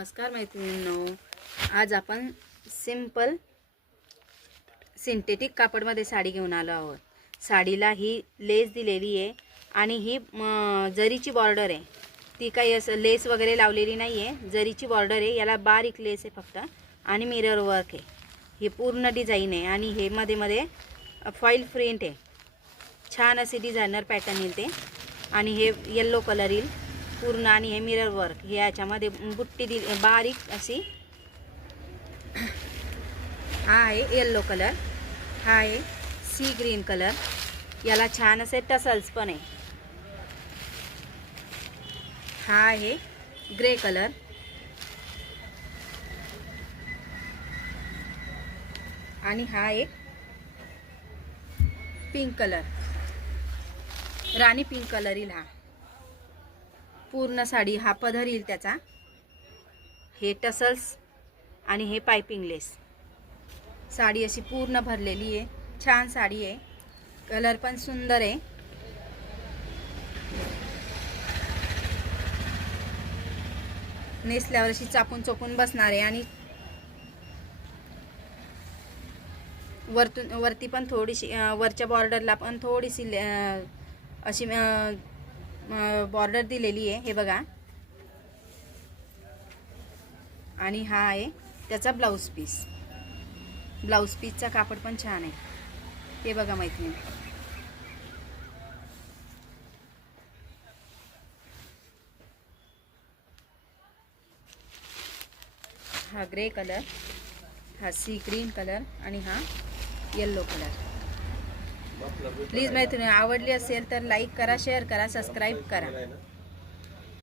नमस्कार मैत्रिणींनो, आज आपण सिंपल सिंथेटिक कापडमध्ये साडी घेऊन आलो आहोत। साडीला ही लेस दिलेली आहे आणि ही जरीची बॉर्डर आहे। ती काही असं लेस वगैरे लावलेली नाही आहे, जरीची बॉर्डर आहे। याला बारीक लेस आहे फक्त आणि मिरर वर्क आहे। ही पूर्ण डिझाइन आहे आणि हे मध्ये मध्ये फॉइल प्रिंट आहे। छान असे डिझायनर पॅटर्न येते आणि हे येलो कलर येईल पूर्ण आणि हे मिरर वर्क हे याच्यामध्ये बुट्टी दिली बारीक अशी। हा आहे येलो कलर, हा आहे सी ग्रीन कलर, याला छान असे टसल्स पण आहे। हा आहे ग्रे कलर, आणि हा एक पिंक कलर, राणी पिंक कलर येईल। हा पूर्ण साडी हा पदर येईल त्याचा। हे टसल्स आणि हे पाइपिंग लेस, साडी अशी पूर्ण भरलेली आहे। छान साडी आहे, कलर पण सुंदर आहे। नेसल्यावर अशी चापून चोपून बसणार आहे आणि वरती पण थोडीशी वरच्या बॉर्डरला पण थोडीशी अशी बॉर्डर दिलेली आहे, हे बघा। आणि हा आहे त्याचा ब्लाउज पीस। ब्लाउज पीसचा कापड पण छान आहे, हे बघा मैत्रिणी। हा ग्रे कलर, हा सी ग्रीन कलर आणि हा येलो कलर। प्लीज मैत्रिणी आवडली असेल तर लाईक करा, शेअर करा, सबस्क्राईब करा।